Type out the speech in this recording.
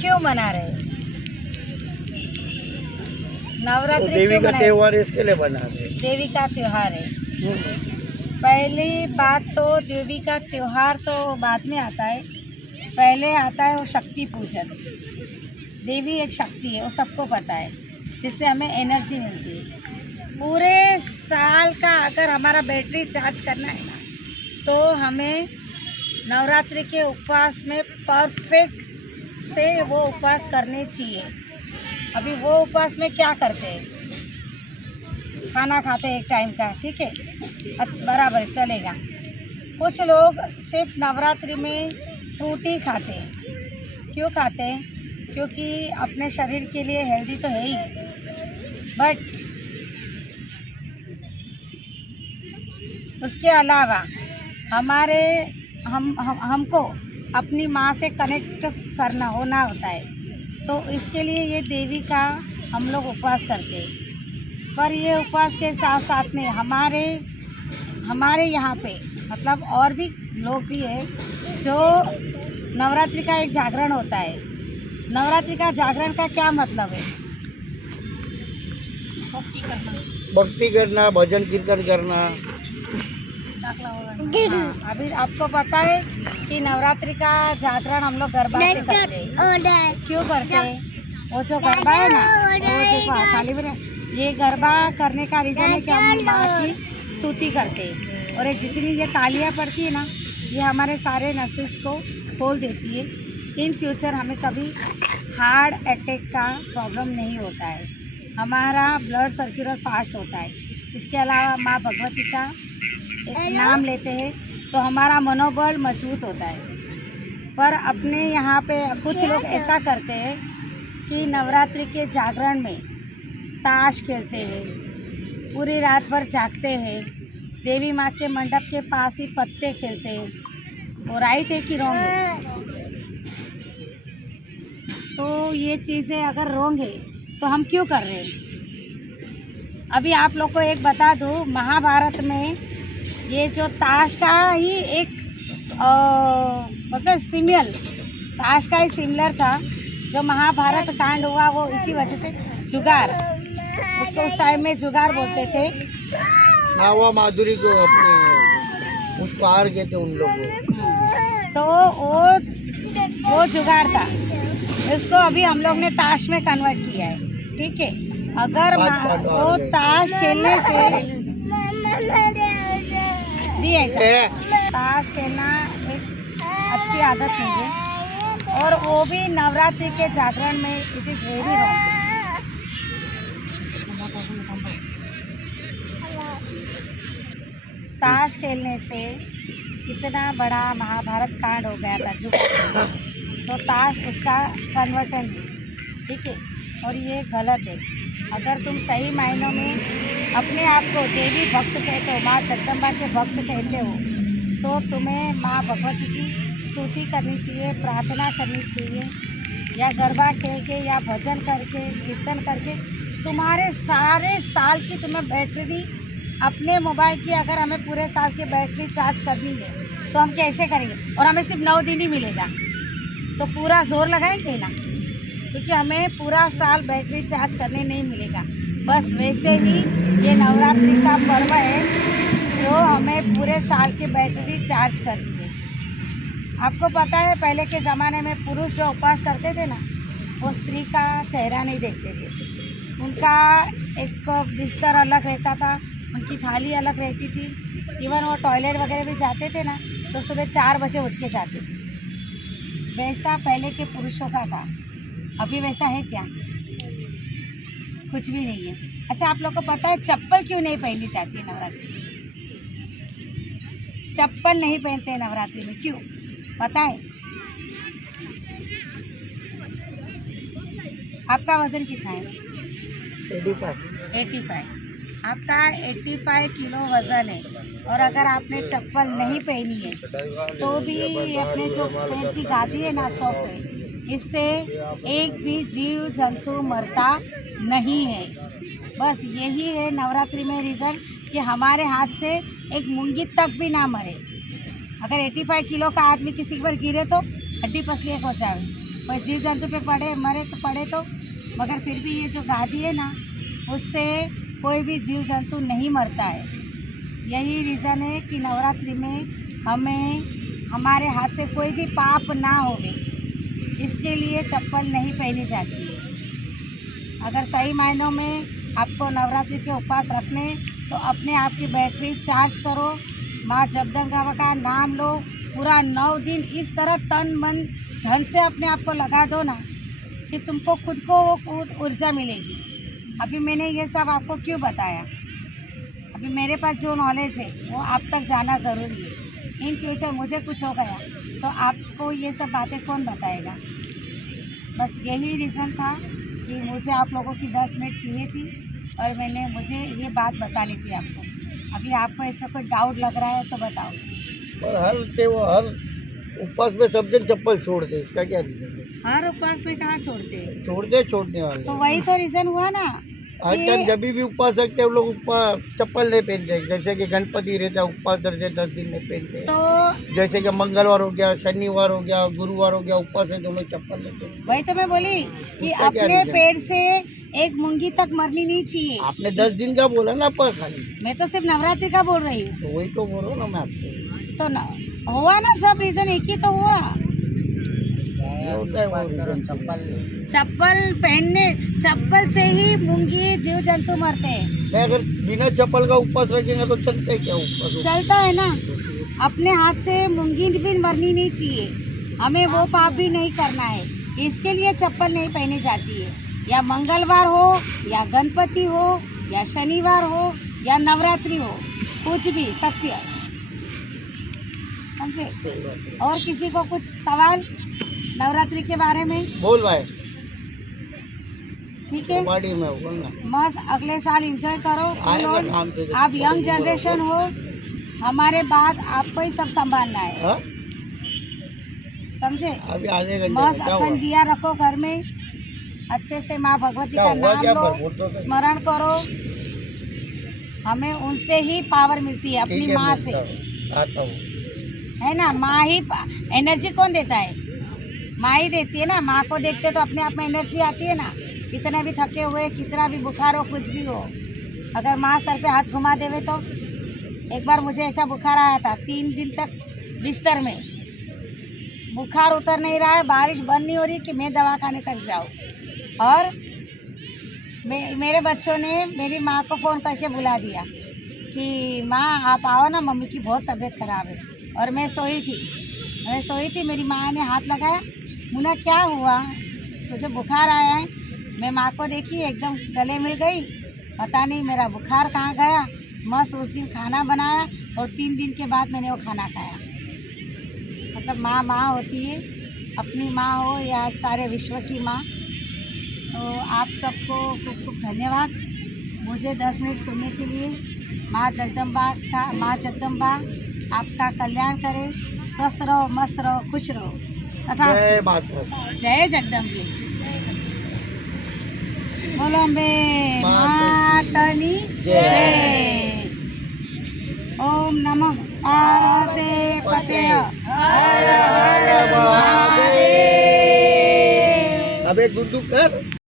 क्यों मना रहे हैं? नवरात्रि तो देवी क्यों का मनाए? त्योहार इसके लिए बना रहे हैं। देवी का त्योहार है। पहली बात तो देवी का त्योहार तो बाद में आता है, पहले आता है वो शक्ति पूजन। देवी एक शक्ति है, वो सबको पता है, जिससे हमें एनर्जी मिलती है। पूरे साल का अगर हमारा बैटरी चार्ज करना है ना, तो हमें नवरात्रि के उपवास में परफेक्ट से वो उपवास करने चाहिए। अभी वो उपवास में क्या करते हैं? खाना खाते हैं एक टाइम का, ठीक है, अच्छा बराबर है, चलेगा। कुछ लोग सिर्फ नवरात्रि में फ्रूटी खाते हैं। क्यों खाते हैं? क्योंकि अपने शरीर के लिए हेल्दी तो है ही, बट उसके अलावा हमको अपनी माँ से कनेक्ट होना होता है, तो इसके लिए ये देवी का हम लोग उपवास करते हैं। पर ये उपवास के साथ साथ में हमारे यहाँ पे मतलब और भी लोग भी है जो नवरात्रि का एक जागरण होता है। नवरात्रि का जागरण का क्या मतलब है? भक्ति करना, भजन कीर्तन करना। हाँ, अभी आपको पता है कि नवरात्रि का जागरण हम लोग गरबा से करते हैं। क्यों करते हैं? वो जो गरबा है ना, वो देखो खाली में ये गरबा करने का रीज़न है कि हम माँ की स्तुति करते हैं, और ये जितनी ये तालियां पड़ती है ना, ये हमारे सारे नसेस को खोल देती है। इन फ्यूचर हमें कभी हार्ट अटैक का प्रॉब्लम नहीं होता है, हमारा ब्लड सर्कुलर फास्ट होता है। इसके अलावा माँ भगवती का एक नाम लेते हैं तो हमारा मनोबल मजबूत होता है। पर अपने यहाँ पे कुछ लोग ऐसा करते हैं कि नवरात्रि के जागरण में ताश खेलते हैं, पूरी रात भर जागते हैं, देवी माँ के मंडप के पास ही पत्ते खेलते हैं। वो राइट है कि रॉन्ग है? तो ये चीज़ें अगर रॉन्ग है तो हम क्यों कर रहे हैं? अभी आप लोग को एक बता दूँ, महाभारत में ये जो ताश का ही एक मतलब सिमिलर, ताश का ही सिमिलर था। जो महाभारत कांड हुआ वो इसी वजह से, जुगार, उसको उस टाइम में जुगार बोलते थे। मावा माधुरी को अपने उसको हार गए थे उन लोग। तो वो जुगाड़ था, इसको अभी हम लोग ने ताश में कन्वर्ट किया है, ठीक है। अगर वो ताश खेलने से ताश खेलना एक अच्छी आदत नहीं है, और वो भी नवरात्रि के जागरण में इट इज़ वेरी रॉन्ग। ताश खेलने से इतना बड़ा महाभारत कांड हो गया था जुगाड़, तो ताश उसका कन्वर्टन है, ठीक है, और ये गलत है। अगर तुम सही मायनों में अपने आप को देवी भक्त कहते हो, माँ जगदम्बा के भक्त कहते हो, तो तुम्हें माँ भगवती की स्तुति करनी चाहिए, प्रार्थना करनी चाहिए, या गरबा खेल के या भजन करके कीर्तन करके तुम्हारे सारे साल की तुम्हें बैटरी अपने मोबाइल की, अगर हमें पूरे साल की बैटरी चार्ज करनी है तो हम कैसे करेंगे? और हमें सिर्फ 9 दिन ही मिलेगा, तो पूरा जोर लगाएंगे ना, क्योंकि हमें पूरा साल बैटरी चार्ज करने नहीं मिलेगा। बस वैसे ही ये नवरात्रि का पर्व है जो हमें पूरे साल की बैटरी चार्ज करनी है। आपको पता है पहले के ज़माने में पुरुष जो उपवास करते थे ना, वो स्त्री का चेहरा नहीं देखते थे, उनका एक बिस्तर अलग रहता था, उनकी थाली अलग रहती थी। इवन वो टॉयलेट वगैरह भी जाते थे ना, तो सुबह 4 बजे उठ के जाते थे। वैसा पहले के पुरुषों का था। अभी वैसा है क्या? कुछ भी नहीं है। अच्छा, आप लोग को पता है चप्पल क्यों नहीं पहनी जाती है नवरात्रि में? चप्पल नहीं पहनते हैं नवरात्रि में, क्यों पता है? आपका वजन कितना है? 85। आपका 85 किलो वज़न है, और अगर आपने चप्पल नहीं पहनी है तो भी अपने जो पैर की गादी है ना, सॉफ्ट है, इससे एक भी जीव जंतु मरता नहीं है। बस यही है नवरात्रि में रीज़न, कि हमारे हाथ से एक मूंगी तक भी ना मरे। अगर 85 किलो का आदमी किसी पर गिरे तो हड्डी पसलियाँ हो जाए, कोई जीव जंतु पे पड़े मरे तो पड़े तो, मगर फिर भी ये जो गादी है ना, उससे कोई भी जीव जंतु नहीं मरता है। यही रीज़न है कि नवरात्रि में हमें हमारे हाथ से कोई भी पाप ना होवे, इसके लिए चप्पल नहीं पहनी जाती है। अगर सही मायनों में आपको नवरात्रि के उपवास रखने, तो अपने आप की बैटरी चार्ज करो, माँ जगदम्बा का नाम लो, पूरा 9 दिन इस तरह तन मन धन से अपने आप को लगा दो ना कि तुमको खुद को वो ऊर्जा मिलेगी। अभी मैंने ये सब आपको क्यों बताया? अभी मेरे पास जो नॉलेज है वो आप तक जाना ज़रूरी है। इन फ्यूचर मुझे कुछ हो गया तो आपको ये सब बातें कौन बताएगा? बस यही रीज़न था कि मुझे आप लोगों की 10 मिनट चाहिए थी और मुझे ये बात बतानी थी आपको। अभी आपको इसमें कोई डाउट लग रहा है तो बताओ। पर हर उपवास में सब दिन चप्पल छोड़ दे, इसका क्या रीजन है? हर उपवास में कहाँ छोड़ते हैं? छोड़ने वाले तो वही तो रीज़न हुआ ना। हर टाइम जब भी उपवास रखते हैं वो लोग उपवास चप्पल नहीं पहनते। जैसे कि गणपति रहता है उपवास रहते 10 दिन नहीं पहनते। तो जैसे कि मंगलवार हो गया, शनिवार हो गया, गुरुवार हो गया, उपवास रहते वो लोग चप्पल नहीं पहनते। वही तो मैं बोली कि उसका क्या अपने रीज़न? पेट से एक मूंगी तक मरनी नहीं चाहिए। आपने 10 दिन का बोला ना पर खाली, मैं तो सिर्फ नवरात्रि का बोल रही हूँ। तो वही तो बोल रहा हूँ ना मैं आपको। तो न, हुआ ना, सब रीज़न एक ही तो हुआ। ये होता है वो रीजन। चप्पल से ही मूंगी जीव जंतु मरते हैं। नहीं, अगर बिना चप्पल का उपवास रखेंगे तो चलते क्या उपवास? चलता है ना। अपने हाथ से मूंगी भी मरनी नहीं चाहिए, हमें वो पाप भी नहीं करना है। इसके लिए चप्पल नहीं पहनी जाती है। या मंगलवार हो, या गणपति हो, या शनिवार हो, या नवरात्रि हो, कुछ भी सत्य। समझे? सही बात है। और किसी को कुछ सवाल नवरात्रि के बारे में? बोल भाई, ठीक है, बाड़ी में बोल ना। मस्त अगले साल एंजॉय करो full आएगा on। काम से। आप यंग जनरेशन हो, हमारे बाद आपको ही सब संभालना है। हाँ? समझे? अभी आधे घंटे मस्त में क्या हुआ? अखंड दिया रखो घर में, अच्छे से माँ भगवती क्या का हुआ? नाम क्या लो, बोल तो सही। स्मरण करो। हमें उनसे ही पावर मिलती है, ठीक अपनी है, माँ मैं से, आता हूँ। है ना। माँ ही एनर्जी कौन देता है? माँ ही देती है ना। माँ को देखते तो अपने आप में एनर्जी आती है ना। कितना भी थके हुए, कितना भी बुखार हो, कुछ भी हो, अगर माँ सर पे हाथ घुमा देवे तो। एक बार मुझे ऐसा बुखार आया था, 3 दिन तक बिस्तर में, बुखार उतर नहीं रहा है, बारिश बंद नहीं हो रही कि मैं दवाखाने तक जाऊँ। और मेरे बच्चों ने मेरी माँ को फ़ोन करके बुला दिया कि माँ आप आओ ना, मम्मी की बहुत तबीयत खराब है। और मैं सोई थी, मेरी माँ ने हाथ लगाया, मुन्ना क्या हुआ, तुझे बुखार आया है? मैं माँ को देखी, एकदम गले मिल गई, पता नहीं मेरा बुखार कहाँ गया। मस्त उस दिन खाना बनाया और 3 दिन के बाद मैंने वो खाना खाया। मतलब माँ होती है, अपनी माँ हो या सारे विश्व की माँ। तो आप सबको खूब खूब धन्यवाद मुझे 10 मिनट सुनने के लिए। माँ जगदम्बा आपका कल्याण करे, स्वस्थ रहो, मस्त रहो, खुश रहो। तथा जय माता। जय जगदम्बे। बोलो अम्बे मातनी जय। ओम नमः पार्वती पते हर हर महादेव। अब एक गुड्डू कर।